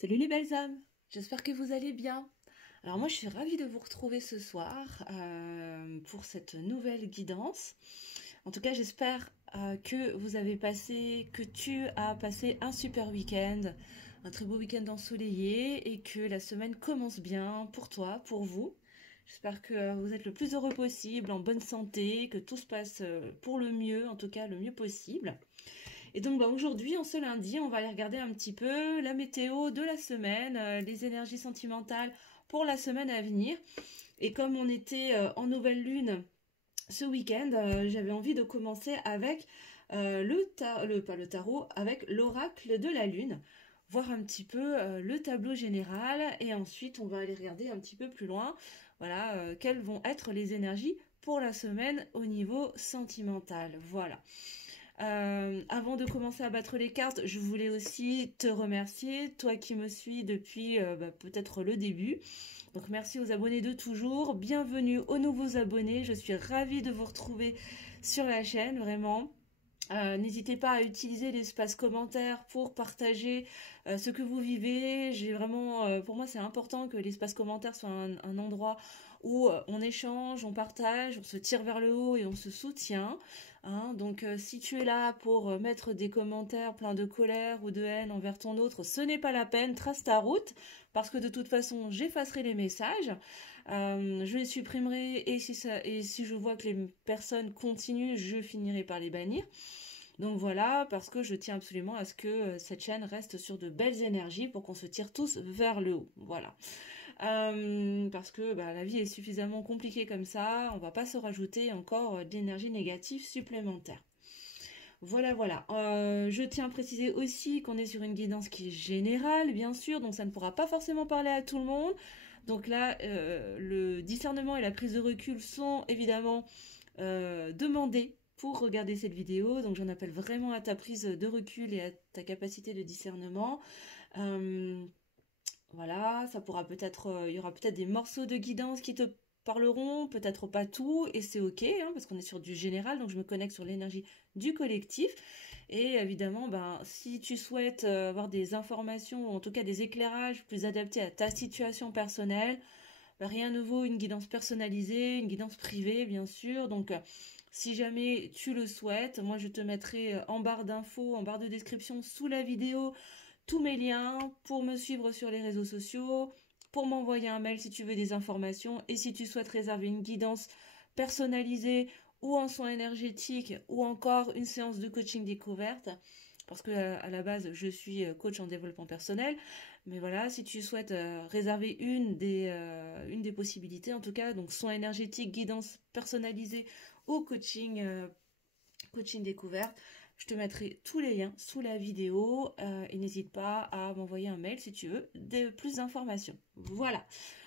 Salut les belles âmes, j'espère que vous allez bien. Alors moi je suis ravie de vous retrouver ce soir pour cette nouvelle guidance. En tout cas j'espère que vous avez passé, que tu as passé un super week-end, un très beau week-end ensoleillé et que la semaine commence bien pour toi, pour vous. J'espère que vous êtes le plus heureux possible, en bonne santé, que tout se passe pour le mieux, en tout cas le mieux possible. Et donc aujourd'hui, en ce lundi, on va aller regarder un petit peu la météo de la semaine, les énergies sentimentales pour la semaine à venir. Et comme on était en nouvelle lune ce week-end, j'avais envie de commencer avec pas le tarot, avec l'oracle de la lune, voir un petit peu le tableau général et ensuite on va aller regarder un petit peu plus loin, voilà, quelles vont être les énergies pour la semaine au niveau sentimental. Voilà. Avant de commencer à battre les cartes, je voulais aussi te remercier, toi qui me suis depuis peut-être le début. Donc merci aux abonnés de toujours, bienvenue aux nouveaux abonnés, je suis ravie de vous retrouver sur la chaîne, vraiment. N'hésitez pas à utiliser l'espace commentaire pour partager ce que vous vivez. J'ai vraiment, pour moi, c'est important que l'espace commentaire soit un endroit où on échange, on partage, on se tire vers le haut et on se soutient. Hein. Donc, si tu es là pour mettre des commentaires pleins de colère ou de haine envers ton autre, ce n'est pas la peine. Trace ta route, parce que de toute façon, j'effacerai les messages. Je les supprimerai et si je vois que les personnes continuent, je finirai par les bannir. Donc voilà, parce que je tiens absolument à ce que cette chaîne reste sur de belles énergies pour qu'on se tire tous vers le haut. Voilà. Parce que la vie est suffisamment compliquée comme ça, on va pas se rajouter encore d'énergie négative supplémentaire. Voilà, voilà. Je tiens à préciser aussi qu'on est sur une guidance qui est générale, bien sûr, donc ça ne pourra pas forcément parler à tout le monde. Donc là, le discernement et la prise de recul sont évidemment demandés pour regarder cette vidéo. Donc j'en appelle vraiment à ta prise de recul et à ta capacité de discernement. Voilà, ça pourra peut-être, il y aura peut-être des morceaux de guidance qui te parleront, peut-être pas tout, et c'est ok, hein, parce qu'on est sur du général, donc je me connecte sur l'énergie du collectif. Et évidemment, si tu souhaites avoir des informations, ou en tout cas des éclairages plus adaptés à ta situation personnelle, rien ne vaut une guidance personnalisée, une guidance privée, bien sûr. Donc, si jamais tu le souhaites, moi je te mettrai en barre d'infos, en barre de description sous la vidéo, tous mes liens pour me suivre sur les réseaux sociaux, pour m'envoyer un mail si tu veux des informations et si tu souhaites réserver une guidance personnalisée ou en soins énergétiques ou encore une séance de coaching découverte, parce que à la base je suis coach en développement personnel, mais voilà, si tu souhaites réserver une des possibilités en tout cas, donc soins énergétiques, guidance personnalisée ou coaching découverte, je te mettrai tous les liens sous la vidéo et n'hésite pas à m'envoyer un mail si tu veux plus d'informations. Voilà.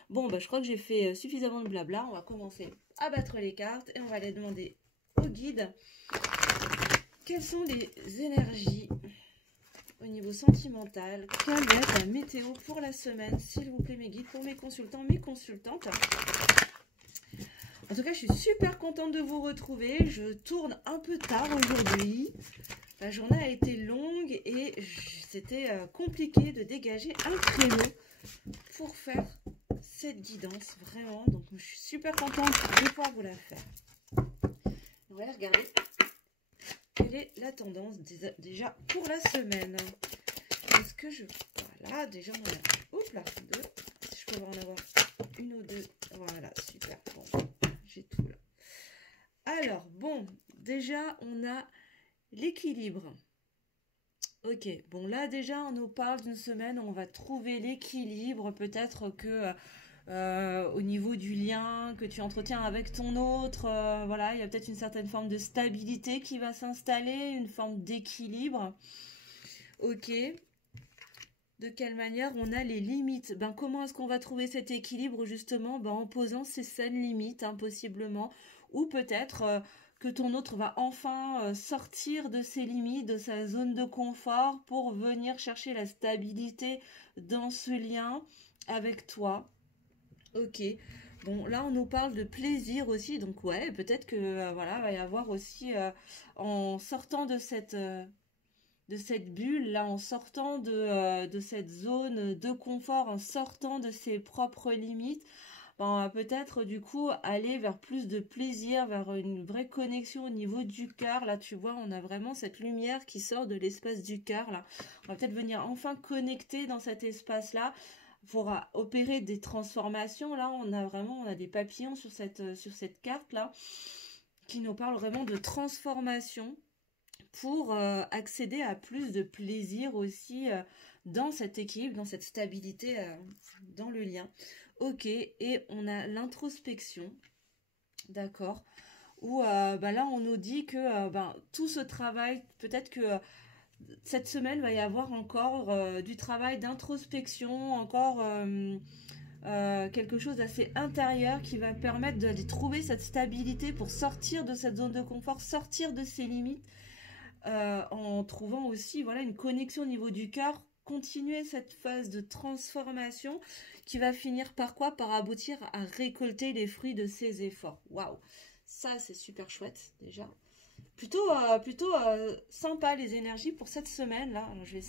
Bon, je crois que j'ai fait suffisamment de blabla. On va commencer à battre les cartes et on va aller demander au guide quelles sont les énergies au niveau sentimental. Quelle va être la météo pour la semaine, s'il vous plaît, mes guides, pour mes consultants, mes consultantes. En tout cas, je suis super contente de vous retrouver. Je tourne un peu tard aujourd'hui. La journée a été longue et c'était compliqué de dégager un créneau pour faire cette guidance, vraiment. Donc, je suis super contente de pouvoir vous la faire. On va regarder quelle est la tendance déjà pour la semaine. Est-ce que je... Voilà, déjà on en a... Oups là, deux. Si je peux en avoir une ou deux. Voilà, super. Bon, j'ai tout là. Alors, bon, déjà on a l'équilibre. Ok, bon là déjà on nous parle d'une semaine où on va trouver l'équilibre. Peut-être que au niveau du lien que tu entretiens avec ton autre, voilà, il y a peut-être une certaine forme de stabilité qui va s'installer, une forme d'équilibre. Ok. De quelle manière on a les limites? Comment est-ce qu'on va trouver cet équilibre justement? En posant ces saines limites, possiblement. Ou peut-être que ton autre va enfin sortir de ses limites, de sa zone de confort pour venir chercher la stabilité dans ce lien avec toi. Ok. Bon, là, on nous parle de plaisir aussi. Donc, ouais, peut-être que, voilà, va y avoir aussi, en sortant de cette cette bulle, là, en sortant de cette zone de confort, en sortant de ses propres limites, ben, on va peut-être du coup aller vers plus de plaisir, vers une vraie connexion au niveau du cœur. Là, tu vois, on a vraiment cette lumière qui sort de l'espace du cœur, là. On va peut-être venir enfin connecter dans cet espace-là pour opérer des transformations. Là, on a des papillons sur cette carte-là qui nous parlent vraiment de transformation pour accéder à plus de plaisir aussi dans cet équilibre, dans cette stabilité, dans le lien. Ok, et on a l'introspection, d'accord, où là on nous dit que tout ce travail, peut-être que cette semaine va y avoir encore du travail d'introspection, encore quelque chose d'assez intérieur qui va permettre de trouver cette stabilité pour sortir de cette zone de confort, sortir de ses limites, en trouvant aussi voilà, une connexion au niveau du cœur, continuer cette phase de transformation qui va finir par quoi? Par aboutir à récolter les fruits de ses efforts. Waouh, ça c'est super chouette déjà. Plutôt sympa les énergies pour cette semaine là. Alors, je vais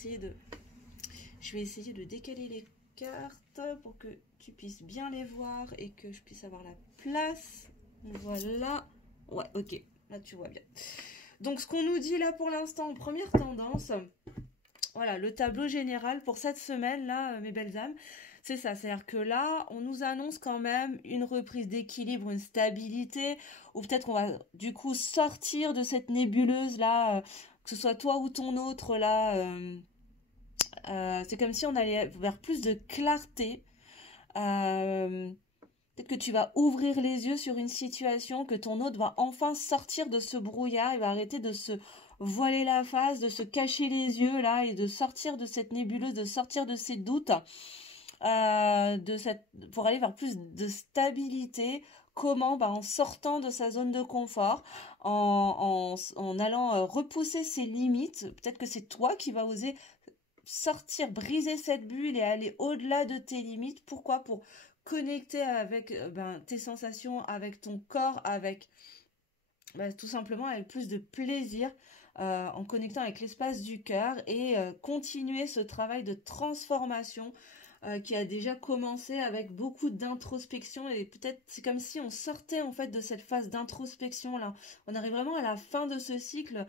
essayer de décaler les cartes pour que tu puisses bien les voir et que je puisse avoir la place. Voilà. Ouais, ok. Là tu vois bien. Donc ce qu'on nous dit là pour l'instant en première tendance, voilà, le tableau général pour cette semaine là, mes belles âmes, c'est ça. C'est-à-dire que là, on nous annonce quand même une reprise d'équilibre, une stabilité, ou peut-être qu'on va du coup sortir de cette nébuleuse là, que ce soit toi ou ton autre là. C'est comme si on allait vers plus de clarté. Peut-être que tu vas ouvrir les yeux sur une situation, que ton autre va enfin sortir de ce brouillard, il va arrêter de se voiler la face, de se cacher les yeux là et de sortir de cette nébuleuse, de sortir de ses doutes, pour aller vers plus de stabilité. Comment? En sortant de sa zone de confort, en allant repousser ses limites. Peut-être que c'est toi qui vas oser sortir, briser cette bulle et aller au-delà de tes limites. Pourquoi? Pour connecter avec tes sensations, avec ton corps, avec tout simplement avec plus de plaisir, en connectant avec l'espace du cœur et continuer ce travail de transformation qui a déjà commencé avec beaucoup d'introspection. Et peut-être c'est comme si on sortait en fait de cette phase d'introspection là. On arrive vraiment à la fin de ce cycle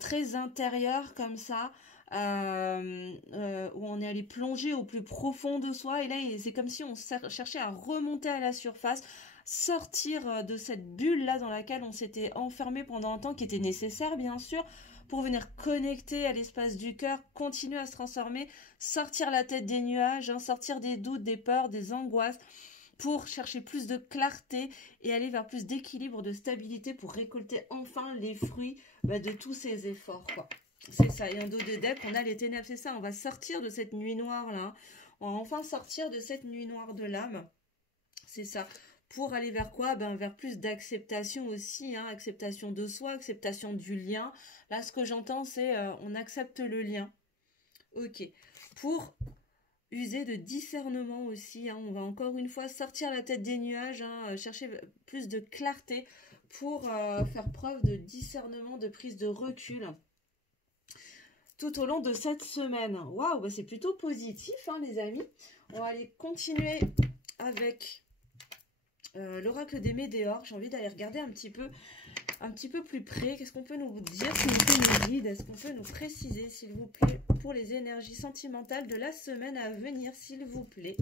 très intérieur comme ça, où on est allé plonger au plus profond de soi, et là c'est comme si on cherchait à remonter à la surface, sortir de cette bulle là dans laquelle on s'était enfermé pendant un temps, qui était nécessaire bien sûr pour venir connecter à l'espace du cœur, continuer à se transformer, sortir la tête des nuages, sortir des doutes, des peurs, des angoisses, pour chercher plus de clarté et aller vers plus d'équilibre, de stabilité, pour récolter enfin les fruits de tous ces efforts, quoi. C'est ça, et en dos de deck, on a les ténèbres, c'est ça, on va sortir de cette nuit noire, là. On va enfin sortir de cette nuit noire de l'âme, c'est ça. Pour aller vers quoi? Vers plus d'acceptation aussi, acceptation de soi, acceptation du lien. Là, ce que j'entends, c'est on accepte le lien. Ok. Pour user de discernement aussi, on va encore une fois sortir la tête des nuages, chercher plus de clarté pour faire preuve de discernement, de prise de recul tout au long de cette semaine. Waouh, c'est plutôt positif, les amis. On va aller continuer avec l'oracle des météores. J'ai envie d'aller regarder un petit peu plus près. Qu'est-ce qu'on peut nous dire, s'il vous plaît, nos guides? Est-ce qu'on peut nous préciser, s'il vous plaît, pour les énergies sentimentales de la semaine à venir, s'il vous plaît,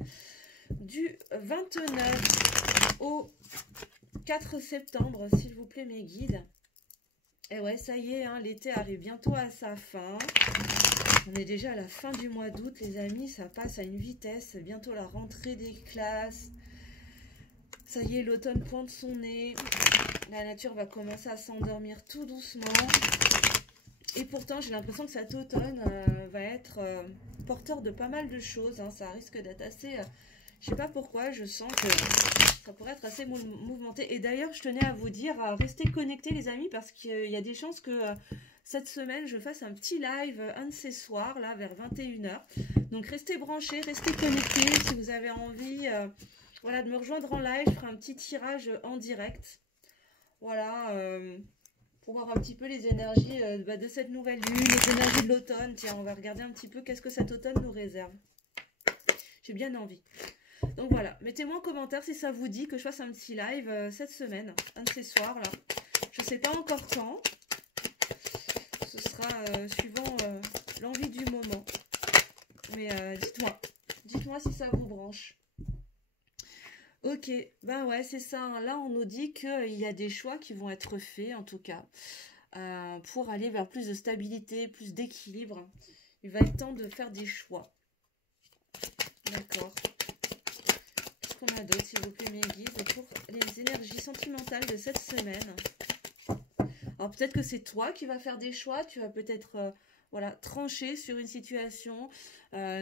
du 29 au 4 septembre, s'il vous plaît, mes guides. Et ouais, ça y est, l'été arrive bientôt à sa fin. On est déjà à la fin du mois d'août, les amis. Ça passe à une vitesse. Bientôt la rentrée des classes. Ça y est, l'automne pointe son nez. La nature va commencer à s'endormir tout doucement. Et pourtant, j'ai l'impression que cet automne va être porteur de pas mal de choses. Ça risque d'être assez... je sais pas pourquoi, je sens que ça pourrait être assez mouvementé. Et d'ailleurs, je tenais à vous dire, restez connectés les amis, parce qu'il y a des chances que cette semaine, je fasse un petit live un de ces soirs, là, vers 21h. Donc restez branchés, restez connectés. Si vous avez envie de me rejoindre en live, je ferai un petit tirage en direct. Voilà, pour voir un petit peu les énergies de cette nouvelle lune, les énergies de l'automne. Tiens, on va regarder un petit peu qu'est-ce que cet automne nous réserve. J'ai bien envie. Donc voilà, mettez-moi en commentaire si ça vous dit que je fasse un petit live cette semaine, un de ces soirs là. Je ne sais pas encore quand. Ce sera suivant l'envie du moment. Mais dites-moi si ça vous branche. Ok, ben ouais, c'est ça. Hein. Là, on nous dit qu'il y a des choix qui vont être faits, en tout cas, pour aller vers plus de stabilité, plus d'équilibre. Il va être temps de faire des choix. D'accord. Qu'est-ce qu'on a d'autre, s'il vous plaît, mes guides, pour les énergies sentimentales de cette semaine? Alors, peut-être que c'est toi qui vas faire des choix. Tu vas peut-être voilà, trancher sur une situation.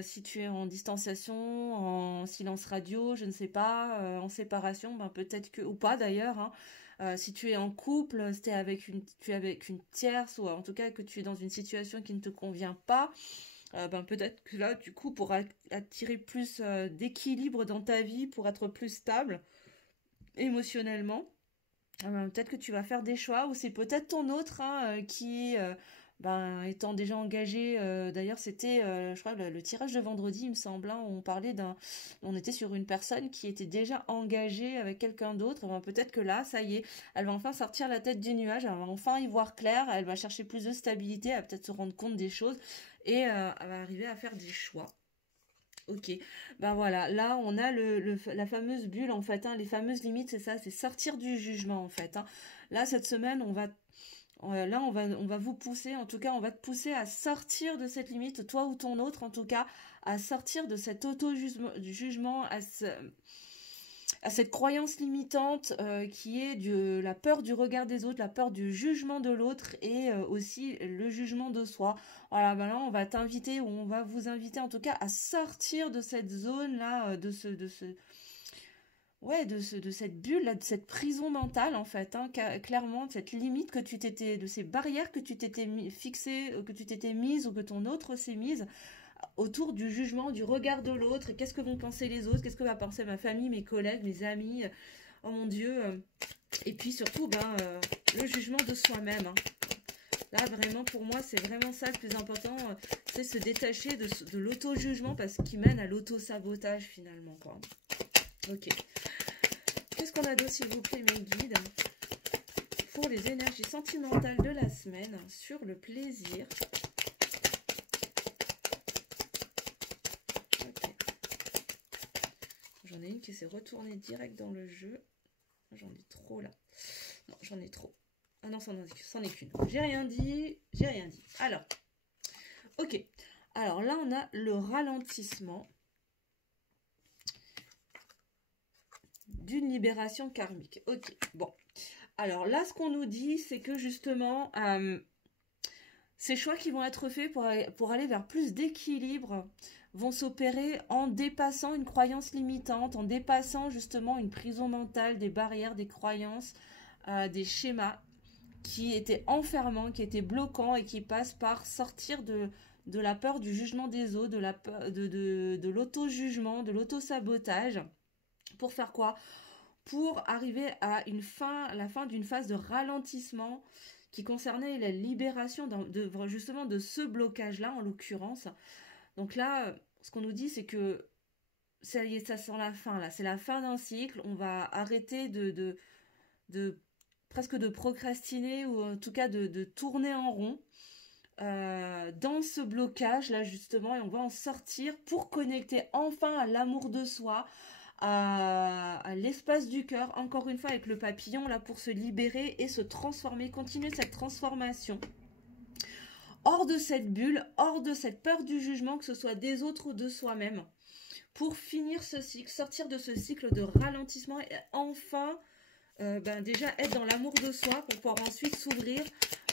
Si tu es en distanciation, en silence radio, je ne sais pas, en séparation, ben peut-être que, ou pas d'ailleurs. Hein. Si tu es en couple, si tu es avec une tierce, ou en tout cas que tu es dans une situation qui ne te convient pas, ben peut-être que là, du coup, pour attirer plus d'équilibre dans ta vie, pour être plus stable émotionnellement, peut-être que tu vas faire des choix, ou c'est peut-être ton autre hein, qui, ben, étant déjà engagé, d'ailleurs c'était, je crois, le tirage de vendredi, il me semble, hein, où on était sur une personne qui était déjà engagée avec quelqu'un d'autre. Ben, peut-être que là, ça y est, elle va enfin sortir la tête du nuage, elle va enfin y voir clair, elle va chercher plus de stabilité, elle va peut-être se rendre compte des choses, et elle va arriver à faire des choix. Ok, ben voilà, là on a la fameuse bulle en fait, hein, les fameuses limites, c'est ça, c'est sortir du jugement en fait. Hein. Là cette semaine, on va vous pousser, en tout cas on va te pousser à sortir de cette limite, toi ou ton autre en tout cas, à sortir de cet auto-jugement, à cette croyance limitante qui est la peur du regard des autres, la peur du jugement de l'autre et aussi le jugement de soi. Voilà, ben là on va t'inviter, ou on va vous inviter en tout cas à sortir de cette zone-là, de cette bulle là, de cette prison mentale en fait, hein, clairement, de cette limite de ces barrières que tu t'étais fixées, que tu t'étais mise ou que ton autre s'est mise autour du jugement, du regard de l'autre. Qu'est-ce que vont penser les autres? Qu'est-ce que va penser ma famille, mes collègues, mes amis? Oh mon Dieu. Et puis surtout, le jugement de soi-même. Hein. Là, vraiment, pour moi, c'est vraiment ça le plus important. C'est se détacher de l'auto-jugement parce qu'il mène à l'auto-sabotage finalement. Quoi. Ok. Qu'est-ce qu'on a d'autre, s'il vous plaît, mes guides? Pour les énergies sentimentales de la semaine, sur le plaisir. J'en ai une qui s'est retournée direct dans le jeu. J'en ai trop là. Non, j'en ai trop. Ah non, c'en est qu'une. J'ai rien dit. Alors, ok. Alors là, on a le ralentissement d'une libération karmique. Ok, bon. Alors là, ce qu'on nous dit, c'est que justement, ces choix qui vont être faits pour aller vers plus d'équilibre vont s'opérer en dépassant une croyance limitante, en dépassant justement une prison mentale, des barrières, des croyances, des schémas qui étaient enfermants, qui étaient bloquants et qui passent par sortir de la peur du jugement des autres, de l'auto-jugement, de l'auto-sabotage. Pour faire quoi? Pour arriver à la fin d'une phase de ralentissement qui concernait la libération justement de ce blocage-là, en l'occurrence. Donc là, ce qu'on nous dit, c'est que ça y est, ça sent la fin, là. C'est la fin d'un cycle. On va arrêter presque de procrastiner, ou en tout cas de tourner en rond dans ce blocage-là, justement, et on va en sortir pour connecter enfin à l'amour de soi, à l'espace du cœur, encore une fois avec le papillon, là, pour se libérer et se transformer, continuer cette transformation. Hors de cette bulle, hors de cette peur du jugement, que ce soit des autres ou de soi-même, pour finir ce cycle, sortir de ce cycle de ralentissement et enfin déjà être dans l'amour de soi pour pouvoir ensuite s'ouvrir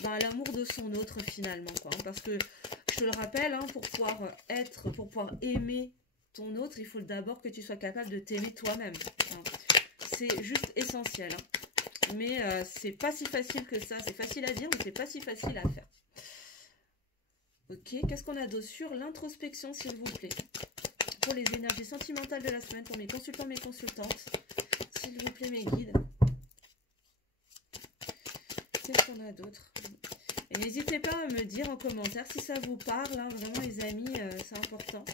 à l'amour de son autre finalement. Quoi, hein, parce que, je te le rappelle, hein, pour pouvoir aimer ton autre, il faut d'abord que tu sois capable de t'aimer toi-même. Hein. C'est juste essentiel. Hein. Mais c'est pas si facile que ça. C'est facile à dire, mais c'est pas si facile à faire. Ok, qu'est-ce qu'on a d'autre sur l'introspection, s'il vous plaît? Pour les énergies sentimentales de la semaine, pour mes consultants, mes consultantes, s'il vous plaît, mes guides. C'est qu'on a d'autre? Et n'hésitez pas à me dire en commentaire si ça vous parle, hein, vraiment les amis, c'est important.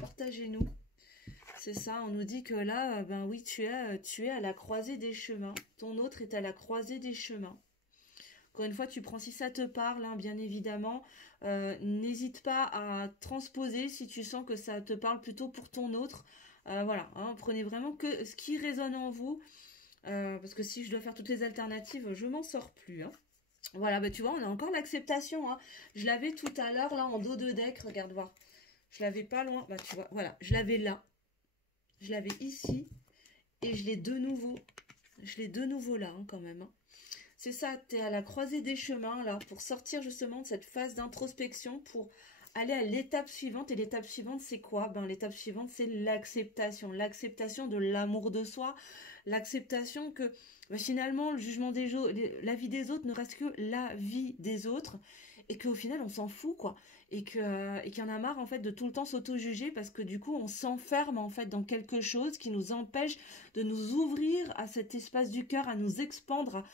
Partagez-nous. C'est ça, on nous dit que là, ben oui, tu es à la croisée des chemins. Ton autre est à la croisée des chemins. Encore une fois, tu prends si ça te parle, hein, bien évidemment. N'hésite pas à transposer si tu sens que ça te parle plutôt pour ton autre. Voilà, hein, prenez vraiment que ce qui résonne en vous. Parce que si je dois faire toutes les alternatives, je m'en sors plus. Hein. Voilà, bah tu vois, on a encore l'acceptation. Hein. Je l'avais tout à l'heure, là, en dos de deck. Regarde voir. Je l'avais pas loin. Bah tu vois, voilà, je l'avais là. Je l'avais ici. Et je l'ai de nouveau. Je l'ai de nouveau là, hein, quand même. Hein. C'est ça, tu es à la croisée des chemins, là, pour sortir justement de cette phase d'introspection, pour aller à l'étape suivante. Et l'étape suivante, c'est quoi? Ben, l'étape suivante, c'est l'acceptation. L'acceptation de l'amour de soi. L'acceptation que, ben, finalement, le jugement des autres, la vie des autres ne reste que la vie des autres. Et qu'au final, on s'en fout, quoi. Et qu'il y en a marre, en fait, de tout le temps s'auto-juger parce que, du coup, on s'enferme, en fait, dans quelque chose qui nous empêche de nous ouvrir à cet espace du cœur, à nous expandre,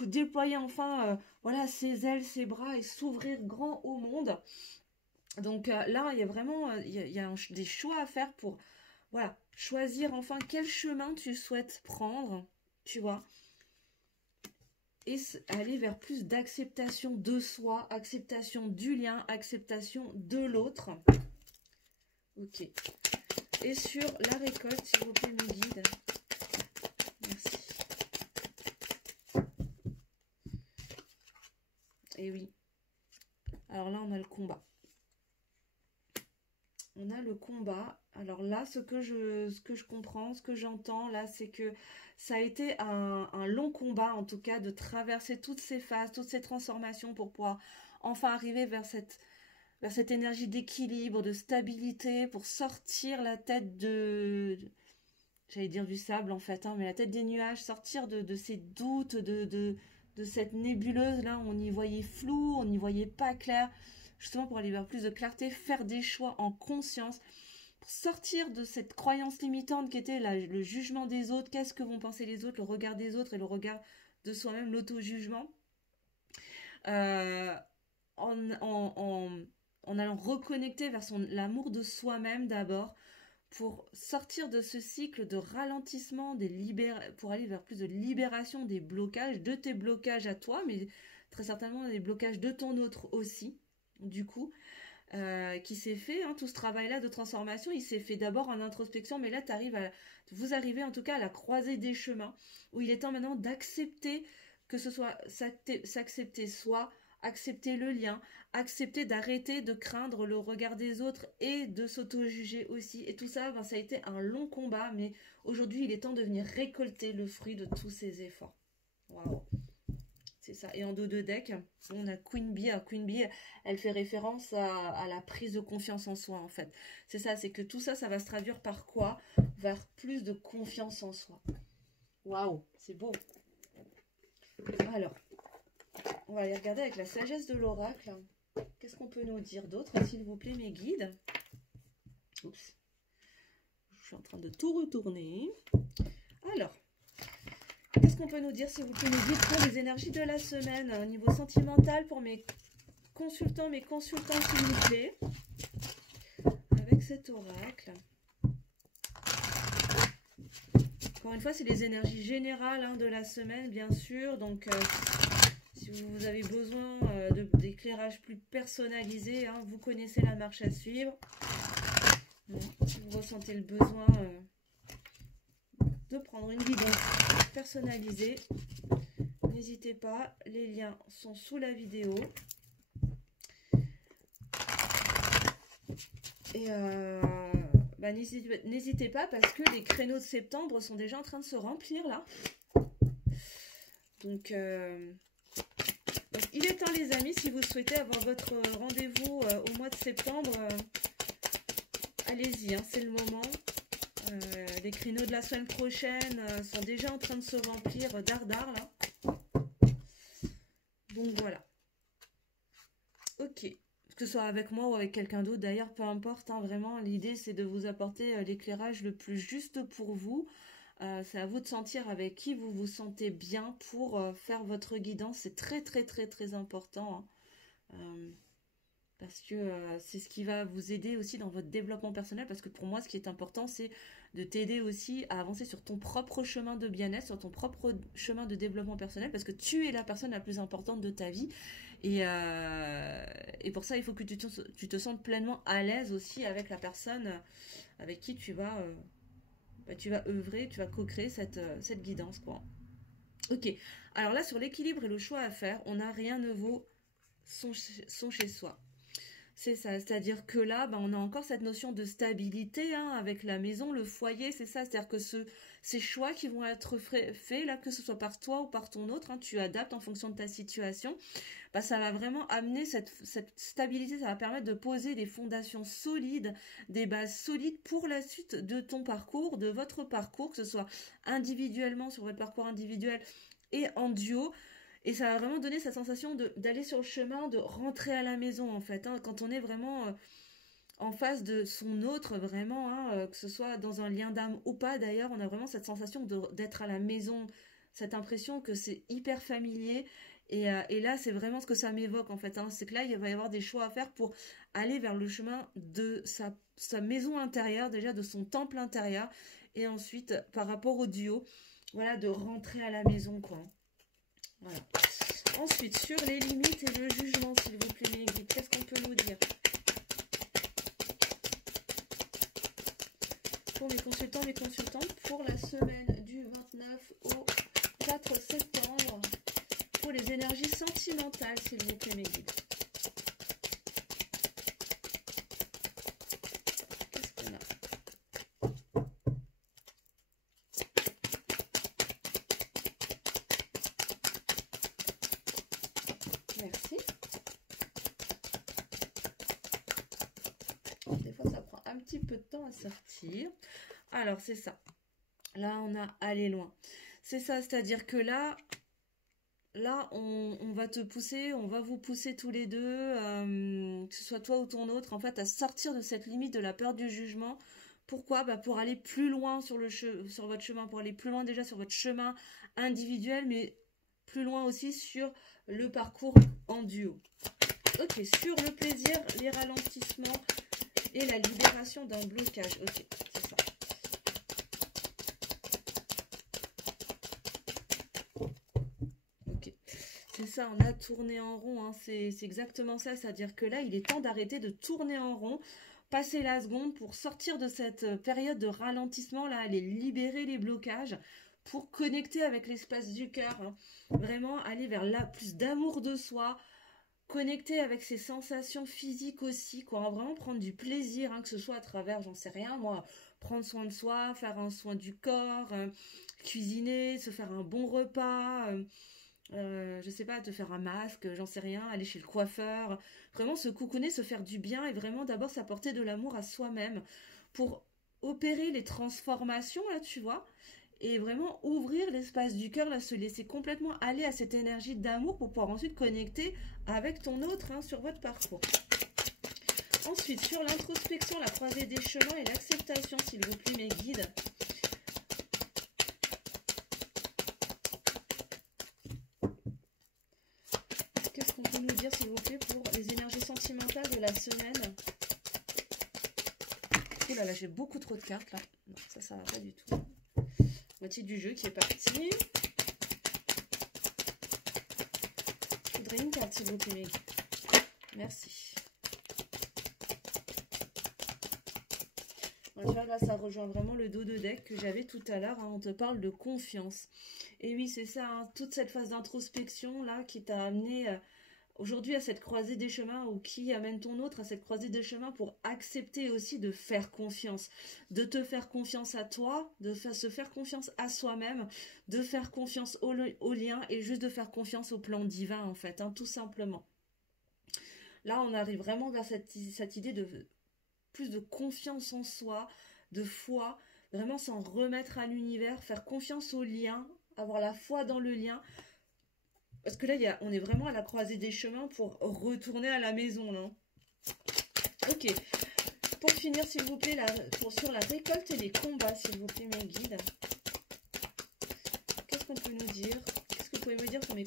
déployer enfin voilà, ses ailes, ses bras et s'ouvrir grand au monde. Donc là, il y a vraiment des choix à faire pour voilà, choisir enfin quel chemin tu souhaites prendre, tu vois, et aller vers plus d'acceptation de soi, acceptation du lien, acceptation de l'autre. Ok. Et sur la récolte, s'il vous plaît, mes guides. Merci. Et oui. Alors là, on a le combat. On a le combat. Alors là, ce que je comprends, ce que j'entends, là, c'est que ça a été un long combat, en tout cas, de traverser toutes ces phases, toutes ces transformations pour pouvoir enfin arriver vers cette énergie d'équilibre, de stabilité, pour sortir la tête j'allais dire du sable, en fait, hein, mais la tête des nuages, sortir de ces doutes, de cette nébuleuse, là, on y voyait flou, on n'y voyait pas clair, justement pour aller vers plus de clarté, faire des choix en conscience, pour sortir de cette croyance limitante qui était le jugement des autres, qu'est-ce que vont penser les autres, le regard des autres et le regard de soi-même, l'auto-jugement, en allant reconnecter vers l'amour de soi-même d'abord, pour sortir de ce cycle de ralentissement, pour aller vers plus de libération des blocages, de tes blocages à toi, mais très certainement des blocages de ton autre aussi, du coup, qui s'est fait, hein, tout ce travail-là de transformation, il s'est fait d'abord en introspection, mais là, vous arrivez en tout cas à la croisée des chemins, où il est temps maintenant d'accepter que ce soit s'accepter soi, accepter le lien, accepter d'arrêter de craindre le regard des autres et de s'auto-juger aussi. Et tout ça, ben, ça a été un long combat, mais aujourd'hui, il est temps de venir récolter le fruit de tous ces efforts. Waouh! C'est ça. Et en dos de deck, on a Queen Bee. Queen Bee, elle fait référence à la prise de confiance en soi, en fait. C'est ça, c'est que tout ça, ça va se traduire par quoi? Vers plus de confiance en soi. Waouh, c'est beau. Alors, on va aller regarder avec la sagesse de l'oracle. Qu'est-ce qu'on peut nous dire d'autre, s'il vous plaît, mes guides? Oups. Je suis en train de tout retourner. Alors, qu'est-ce qu'on peut nous dire, s'il vous plaît, mes guides, pour les énergies de la semaine, au niveau sentimental, pour mes consultants, s'il vous plaît, avec cet oracle. Encore une fois, c'est les énergies générales, hein, de la semaine, bien sûr. Donc, si vous avez besoin d'éclairage plus personnalisé, hein, vous connaissez la marche à suivre. Si vous ressentez le besoin de prendre une guidance personnalisée, n'hésitez pas, les liens sont sous la vidéo. Et bah, n'hésitez pas, parce que les créneaux de septembre sont déjà en train de se remplir là. Donc il est temps, les amis, si vous souhaitez avoir votre rendez-vous au mois de septembre, allez-y, hein, c'est le moment. Les créneaux de la semaine prochaine sont déjà en train de se remplir dardard là. Donc voilà. Ok. Que ce soit avec moi ou avec quelqu'un d'autre, d'ailleurs, peu importe, hein, vraiment, l'idée c'est de vous apporter l'éclairage le plus juste pour vous. C'est à vous de sentir avec qui vous vous sentez bien pour faire votre guidance. C'est très très très très important, hein. Parce que c'est ce qui va vous aider aussi dans votre développement personnel. Parce que pour moi, ce qui est important, c'est de t'aider aussi à avancer sur ton propre chemin de bien-être, sur ton propre chemin de développement personnel. Parce que tu es la personne la plus importante de ta vie. Et pour ça, il faut que tu te sentes pleinement à l'aise aussi avec la personne avec qui tu vas œuvrer, tu vas co-créer cette guidance, quoi. Ok, alors là, sur l'équilibre et le choix à faire, on n'a rien ne vaut son chez soi. C'est ça, c'est-à-dire que là, on a encore cette notion de stabilité, hein, avec la maison, le foyer, c'est ça, c'est-à-dire que ces choix qui vont être faits, là, que ce soit par toi ou par ton autre, hein, tu adaptes en fonction de ta situation, ça va vraiment amener cette stabilité, ça va permettre de poser des fondations solides, des bases solides pour la suite de ton parcours, de votre parcours, que ce soit individuellement, sur votre parcours individuel et en duo. Et ça va vraiment donner cette sensation d'aller sur le chemin, de rentrer à la maison, en fait, hein, quand on est vraiment en face de son autre, vraiment, hein, que ce soit dans un lien d'âme ou pas, d'ailleurs, on a vraiment cette sensation d'être à la maison, cette impression que c'est hyper familier. Et là, c'est vraiment ce que ça m'évoque, en fait, hein. C'est que là, il va y avoir des choix à faire pour aller vers le chemin de sa maison intérieure, déjà de son temple intérieur, et ensuite, par rapport au duo, voilà, de rentrer à la maison, quoi. Voilà. Ensuite, sur les limites et le jugement, s'il vous plaît, mes guides, qu'est-ce qu'on peut nous dire pour mes consultants, mes consultantes, pour la semaine du 29 au 4 septembre, pour les énergies sentimentales, s'il vous plaît, mes guides. Qu'est-ce qu'on a ? Merci. Des fois, ça prend un petit peu de temps à sortir. Alors, c'est ça. Là, on a aller loin. C'est ça, c'est-à-dire que là, on va te pousser, on va vous pousser tous les deux, que ce soit toi ou ton autre, en fait, à sortir de cette limite de la peur du jugement. Pourquoi ? Pour aller plus loin sur votre chemin, pour aller plus loin déjà sur votre chemin individuel, mais plus loin aussi sur le parcours en duo. Ok, sur le plaisir, les ralentissements et la libération d'un blocage. Ok, c'est ça. Ok, c'est ça, on a tourné en rond, hein. C'est exactement ça, c'est-à-dire que là, il est temps d'arrêter de tourner en rond, passer la seconde pour sortir de cette période de ralentissement, là, aller libérer les blocages, pour connecter avec l'espace du cœur, hein. Vraiment aller vers plus d'amour de soi, connecter avec ses sensations physiques aussi, quoi, hein. Vraiment prendre du plaisir, hein, que ce soit à travers, j'en sais rien, moi, prendre soin de soi, faire un soin du corps, cuisiner, se faire un bon repas, je sais pas, te faire un masque, j'en sais rien, aller chez le coiffeur, vraiment se coucouner, se faire du bien et vraiment d'abord s'apporter de l'amour à soi-même pour opérer les transformations, là, tu vois, et vraiment ouvrir l'espace du cœur, là, se laisser complètement aller à cette énergie d'amour pour pouvoir ensuite connecter avec ton autre, hein, sur votre parcours. Ensuite, sur l'introspection, la croisée des chemins et l'acceptation, s'il vous plaît, mes guides. Qu'est-ce qu'on peut nous dire, s'il vous plaît, pour les énergies sentimentales de la semaine? Oh là là, j'ai beaucoup trop de cartes, là. Non, ça va pas du tout. Moitié du jeu qui est parti. Je voudrais une carte, s'il vous plaît, Meg. Merci. Donc là, ça rejoint vraiment le dos de deck que j'avais tout à l'heure, hein. On te parle de confiance. Et oui, c'est ça, hein, toute cette phase d'introspection là qui t'a amené aujourd'hui à cette croisée des chemins, ou qui amène ton autre à cette croisée des chemins, pour accepter aussi de faire confiance, de te faire confiance à toi, se faire confiance à soi-même, de faire confiance au lien, et juste de faire confiance au plan divin, en fait, hein, tout simplement. Là, on arrive vraiment vers cette idée de plus de confiance en soi, de foi, vraiment s'en remettre à l'univers, faire confiance au lien, avoir la foi dans le lien. Parce que là, on est vraiment à la croisée des chemins pour retourner à la maison, là. Ok. Pour finir, s'il vous plaît, sur la récolte et les combats, s'il vous plaît, mes guides. qu'on peut nous dire? Qu'est-ce que vous pouvez me dire pour mes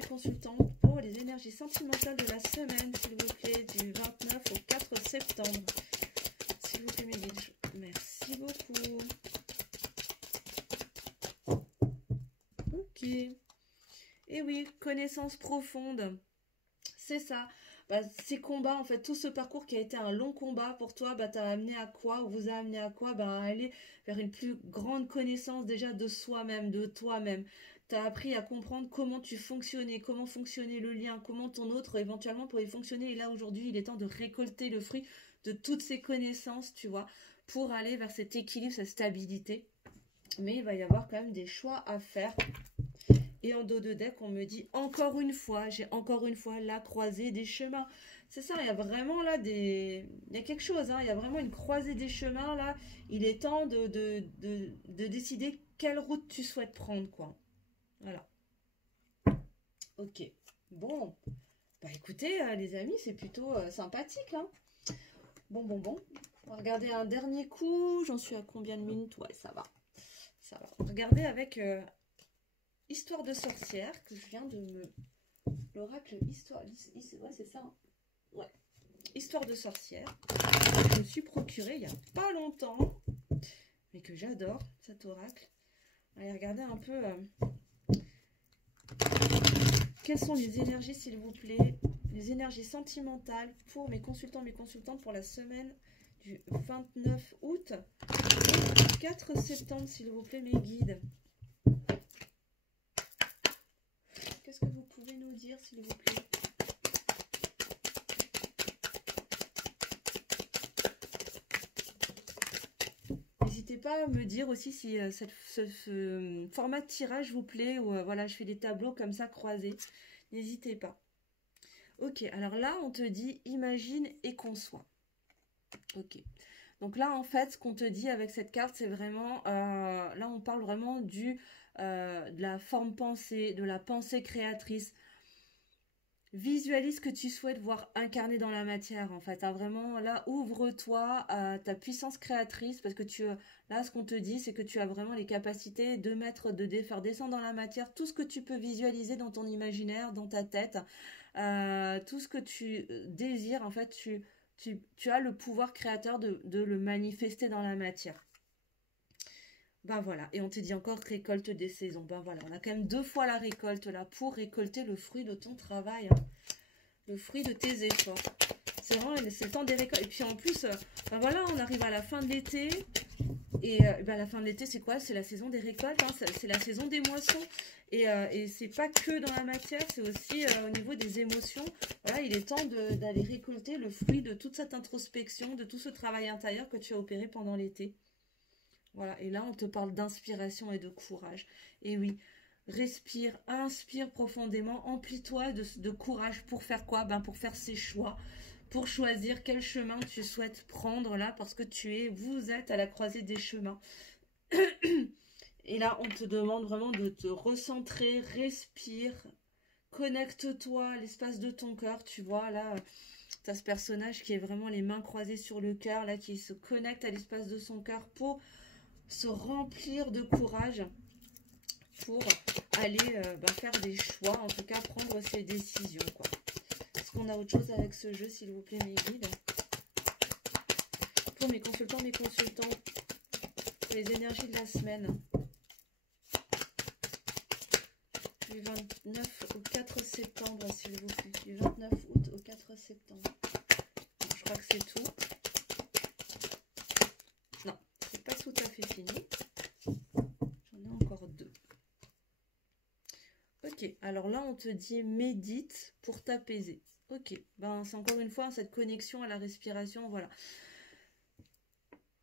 consultantes, pour les énergies sentimentales de la semaine, s'il vous plaît, du 29 au 4 septembre? S'il vous plaît, mes guides. Merci beaucoup. Ok. Et oui, connaissance profonde. C'est ça. Bah, ces combats, en fait, tout ce parcours qui a été un long combat pour toi, bah, t'as amené à quoi, ou vous a amené à quoi? Bah, à aller vers une plus grande connaissance déjà de soi-même, de toi-même. T'as appris à comprendre comment tu fonctionnais, comment fonctionnait le lien, comment ton autre éventuellement pourrait fonctionner. Et là, aujourd'hui, il est temps de récolter le fruit de toutes ces connaissances, tu vois, pour aller vers cet équilibre, cette stabilité. Mais il va y avoir quand même des choix à faire. Et en dos de deck, on me dit encore une fois, j'ai encore une fois la croisée des chemins. C'est ça, il y a vraiment là des... Il y a quelque chose, hein, il y a vraiment une croisée des chemins là. Il est temps de décider quelle route tu souhaites prendre, quoi. Voilà. Ok. Bon. Bah écoutez, les amis, c'est plutôt sympathique, hein. Bon. On va regarder un dernier coup. J'en suis à combien de minutes? Ouais, ça va. Ça va. Regardez avec... Histoire de sorcière, que je viens de me... L'oracle Histoire... Ouais, c'est ça. Hein. Ouais. Histoire de sorcière. Je me suis procuré il n'y a pas longtemps. Mais que j'adore, cet oracle. Allez, regardez un peu... quelles sont les énergies, s'il vous plaît? Les énergies sentimentales pour mes consultants, mes consultantes pour la semaine du 29 août au 4 septembre, s'il vous plaît, mes guides. Qu'est-ce que vous pouvez nous dire, s'il vous plaît? N'hésitez pas à me dire aussi si ce format de tirage vous plaît, ou voilà, je fais des tableaux comme ça croisés. N'hésitez pas. Ok, alors là, on te dit imagine et conçois. Ok. Donc là, en fait, ce qu'on te dit avec cette carte, c'est vraiment... là, on parle vraiment de la forme pensée, de la pensée créatrice. Visualise ce que tu souhaites voir incarné dans la matière, en fait. Hein, vraiment, là, ouvre-toi à ta puissance créatrice, parce que là, ce qu'on te dit, c'est que tu as vraiment les capacités de faire descendre dans la matière tout ce que tu peux visualiser dans ton imaginaire, dans ta tête, tout ce que tu désires, en fait, tu as le pouvoir créateur de le manifester dans la matière. Ben voilà, et on te dit encore récolte des saisons. Ben voilà, on a quand même 2 fois la récolte là pour récolter le fruit de ton travail, hein. Le fruit de tes efforts. C'est vraiment, c'est le temps des récoltes. Et puis en plus, ben voilà, on arrive à la fin de l'été. Et ben la fin de l'été, c'est quoi? C'est la saison des récoltes, hein, c'est la saison des moissons. Et c'est pas que dans la matière, c'est aussi au niveau des émotions. Voilà, il est temps d'aller récolter le fruit de toute cette introspection, de tout ce travail intérieur que tu as opéré pendant l'été. Voilà, et là, on te parle d'inspiration et de courage. Et oui, respire, inspire profondément, emplis-toi de courage pour faire quoi? Ben, pour faire ses choix, pour choisir quel chemin tu souhaites prendre là, parce que vous êtes à la croisée des chemins. Et là, on te demande vraiment de te recentrer, respire, connecte-toi à l'espace de ton cœur, tu vois, là... Tu as ce personnage qui est vraiment les mains croisées sur le cœur, là, qui se connecte à l'espace de son cœur pour se remplir de courage pour aller faire des choix, en tout cas prendre ses décisions, quoi. Est-ce qu'on a autre chose avec ce jeu, s'il vous plaît, mes guides? Pour mes consultants, pour les énergies de la semaine du 29 au 4 septembre, s'il vous plaît, du 29 août au 4 septembre. Je crois que c'est tout. Non, c'est pas tout à fait fini. J'en ai encore 2. Ok, alors là, on te dit médite pour t'apaiser. Ok, ben c'est encore une fois cette connexion à la respiration, voilà.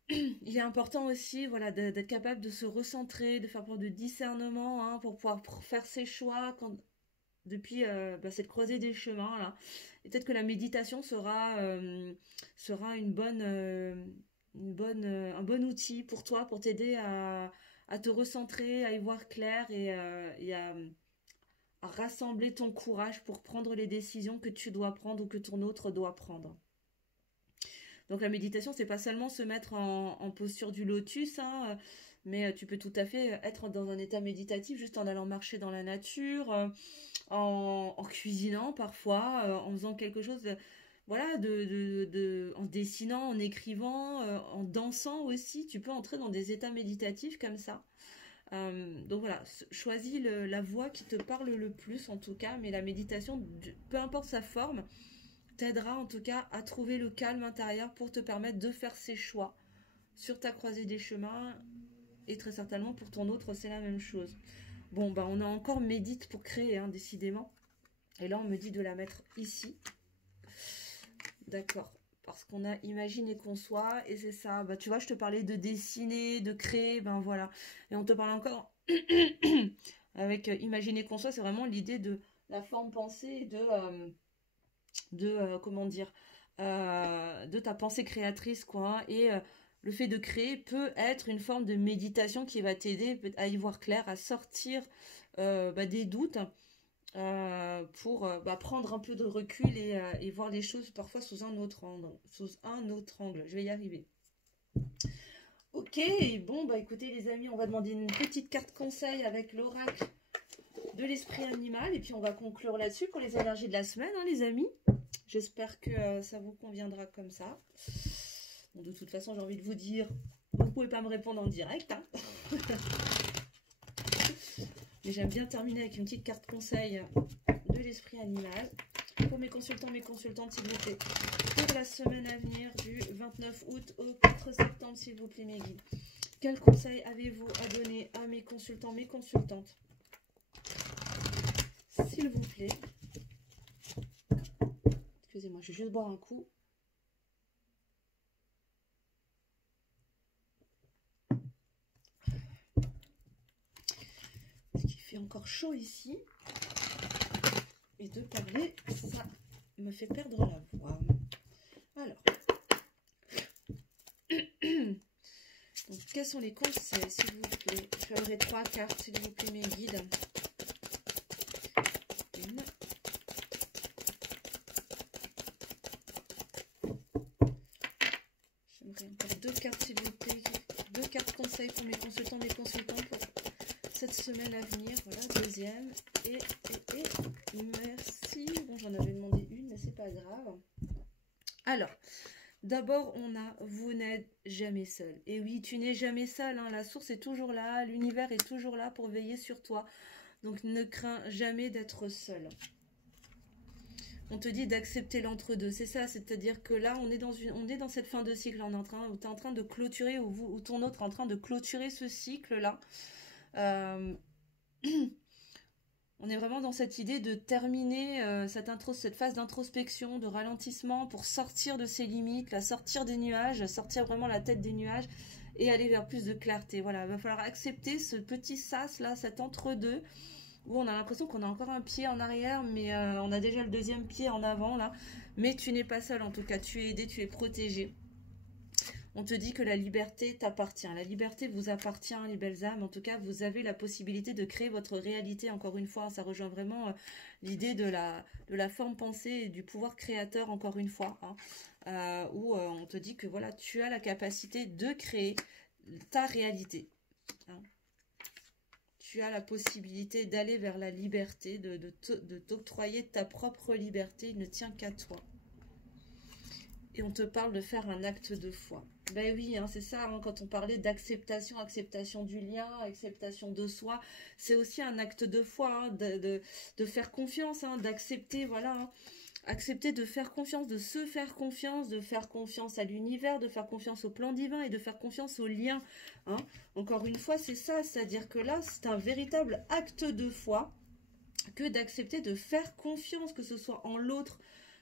Il est important aussi, voilà, d'être capable de se recentrer, de faire preuve de discernement, hein, pour pouvoir faire ses choix depuis cette croisée des chemins là. Et peut-être que la méditation sera un bon outil pour toi, pour t'aider à te recentrer, à y voir clair et à rassembler ton courage pour prendre les décisions que tu dois prendre ou que ton autre doit prendre. Donc la méditation, c'est pas seulement se mettre en posture du lotus, hein, mais tu peux tout à fait être dans un état méditatif juste en allant marcher dans la nature, en cuisinant parfois, en faisant quelque chose voilà, en dessinant, en écrivant, en dansant aussi. Tu peux entrer dans des états méditatifs comme ça. Donc voilà, choisis la voie qui te parle le plus en tout cas, mais la méditation, peu importe sa forme, t'aidera en tout cas à trouver le calme intérieur pour te permettre de faire ces choix sur ta croisée des chemins et très certainement pour ton autre, c'est la même chose. Bon, bah on a encore médite pour créer, hein, décidément. Et là, on me dit de la mettre ici. D'accord. Parce qu'on a imagine et conçoit, et c'est ça. Bah, tu vois, je te parlais de dessiner, de créer, ben voilà. Et on te parle encore avec imagine et conçoit, c'est vraiment l'idée de la forme pensée, comment dire, de ta pensée créatrice, quoi. Et le fait de créer peut être une forme de méditation qui va t'aider à y voir clair, à sortir des doutes pour prendre un peu de recul et voir les choses parfois sous un autre angle. Je vais y arriver. Ok, bon, bah écoutez les amis, on va demander une petite carte conseil avec l'oracle de l'esprit animal et puis on va conclure là-dessus pour les énergies de la semaine, hein, les amis. J'espère que ça vous conviendra comme ça. Bon, de toute façon, j'ai envie de vous dire, vous pouvez pas me répondre en direct, hein. Mais j'aime bien terminer avec une petite carte conseil de l'esprit animal. Pour mes consultants, mes consultantes, s'il vous plaît. Pour la semaine à venir, du 29 août au 4 septembre, s'il vous plaît, mes guides. Quels conseils avez-vous à donner à mes consultants, mes consultantes? S'il vous plaît. Excusez-moi, je vais juste boire un coup. Parce qu'il fait encore chaud ici. Et de parler, ça me fait perdre la voix. Alors. Donc, quels sont les conseils, s'il vous plaît? Je ferai 3 cartes, s'il vous plaît, mes guides. Une. J'aimerais encore 2 cartes, s'il vous plaît. 2 cartes conseils pour mes consultants, mes consultants pour cette semaine à venir. Voilà, deuxième. Et merci. Bon, j'en avais demandé une, mais c'est pas grave. Alors, d'abord, on a « Vous n'êtes jamais seul ». Et oui, tu n'es jamais seul, hein, la source est toujours là, l'univers est toujours là pour veiller sur toi. Donc, ne crains jamais d'être seul. On te dit d'accepter l'entre-deux, c'est ça, c'est-à-dire que là, on est dans cette fin de cycle, tu es en train de clôturer, ou ton autre est en train de clôturer ce cycle-là. On est vraiment dans cette idée de terminer cette phase d'introspection, de ralentissement pour sortir de ses limites, sortir des nuages, sortir vraiment la tête des nuages et aller vers plus de clarté. Voilà, il va falloir accepter ce petit sas là, cet entre-deux où on a l'impression qu'on a encore un pied en arrière, mais on a déjà le deuxième pied en avant là. Mais tu n'es pas seul en tout cas, tu es aidé, tu es protégé. On te dit que la liberté t'appartient. La liberté vous appartient, les belles âmes. En tout cas, vous avez la possibilité de créer votre réalité. Encore une fois, ça rejoint vraiment l'idée de la forme pensée et du pouvoir créateur, encore une fois. Hein, où on te dit que voilà, tu as la capacité de créer ta réalité. Hein. Tu as la possibilité d'aller vers la liberté, de t'octroyer ta propre liberté. Il ne tient qu'à toi. Et on te parle de faire un acte de foi. Ben oui, hein, c'est ça, hein, quand on parlait d'acceptation, acceptation du lien, acceptation de soi, c'est aussi un acte de foi, hein, de faire confiance, hein, d'accepter, voilà, hein, accepter de faire confiance, de se faire confiance, de faire confiance à l'univers, de faire confiance au plan divin et de faire confiance au lien. Hein. Encore une fois, c'est ça, c'est-à-dire que là, c'est un véritable acte de foi que d'accepter de faire confiance, que ce soit en l'autre,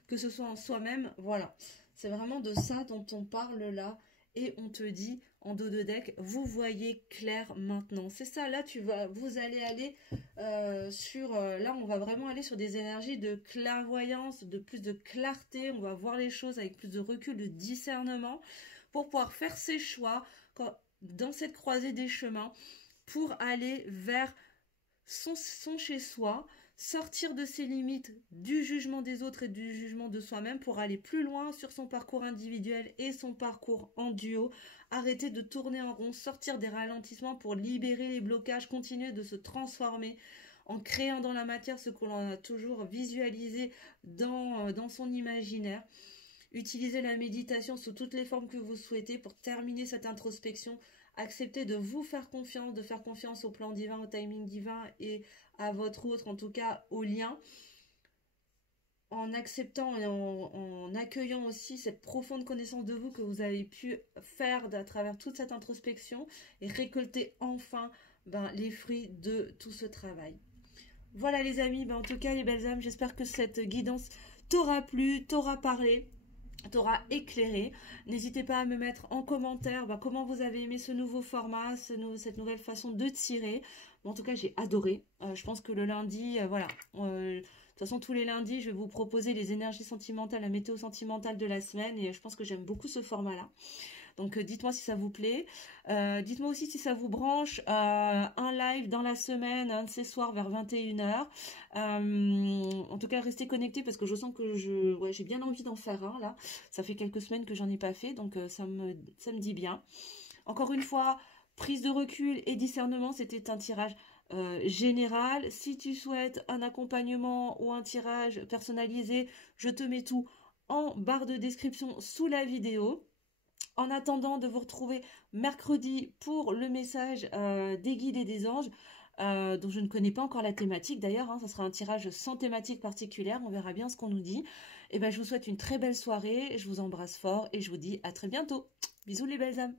que ce soit en soi-même, voilà. C'est vraiment de ça dont on parle là. Et on te dit en dos de deck, vous voyez clair maintenant. C'est ça, là vous allez aller là on va vraiment aller sur des énergies de clairvoyance, de plus de clarté. On va voir les choses avec plus de recul, de discernement pour pouvoir faire ses choix dans cette croisée des chemins pour aller vers son chez-soi, sortir de ses limites, du jugement des autres et du jugement de soi-même pour aller plus loin sur son parcours individuel et son parcours en duo. Arrêter de tourner en rond, sortir des ralentissements pour libérer les blocages, continuer de se transformer en créant dans la matière ce que l'on a toujours visualisé dans son imaginaire. Utilisez la méditation sous toutes les formes que vous souhaitez pour terminer cette introspection. Acceptez de vous faire confiance, de faire confiance au plan divin, au timing divin et à votre autre, en tout cas au lien. En acceptant et en accueillant aussi cette profonde connaissance de vous que vous avez pu faire à travers toute cette introspection et récolter enfin les fruits de tout ce travail. Voilà les amis, en tout cas les belles âmes, j'espère que cette guidance t'aura plu, t'aura parlé, t'aura éclairé. N'hésitez pas à me mettre en commentaire comment vous avez aimé ce nouveau format, cette nouvelle façon de tirer. En tout cas, j'ai adoré. Je pense que le lundi, voilà. De toute façon, tous les lundis, je vais vous proposer les énergies sentimentales, la météo sentimentale de la semaine. Et je pense que j'aime beaucoup ce format-là. Donc, dites-moi si ça vous plaît. Dites-moi aussi si ça vous branche. Un live dans la semaine, un de ces soirs vers 21h. En tout cas, restez connectés parce que je sens que j'ai bien envie d'en faire un, là. Ça fait quelques semaines que j'en ai pas fait, donc ça me dit bien. Encore une fois, prise de recul et discernement, c'était un tirage général. Si tu souhaites un accompagnement ou un tirage personnalisé, je te mets tout en barre de description sous la vidéo. En attendant de vous retrouver mercredi pour le message des guides et des anges, dont je ne connais pas encore la thématique d'ailleurs, ça sera un tirage sans thématique particulière, on verra bien ce qu'on nous dit. Et je vous souhaite une très belle soirée, je vous embrasse fort et je vous dis à très bientôt. Bisous les belles âmes.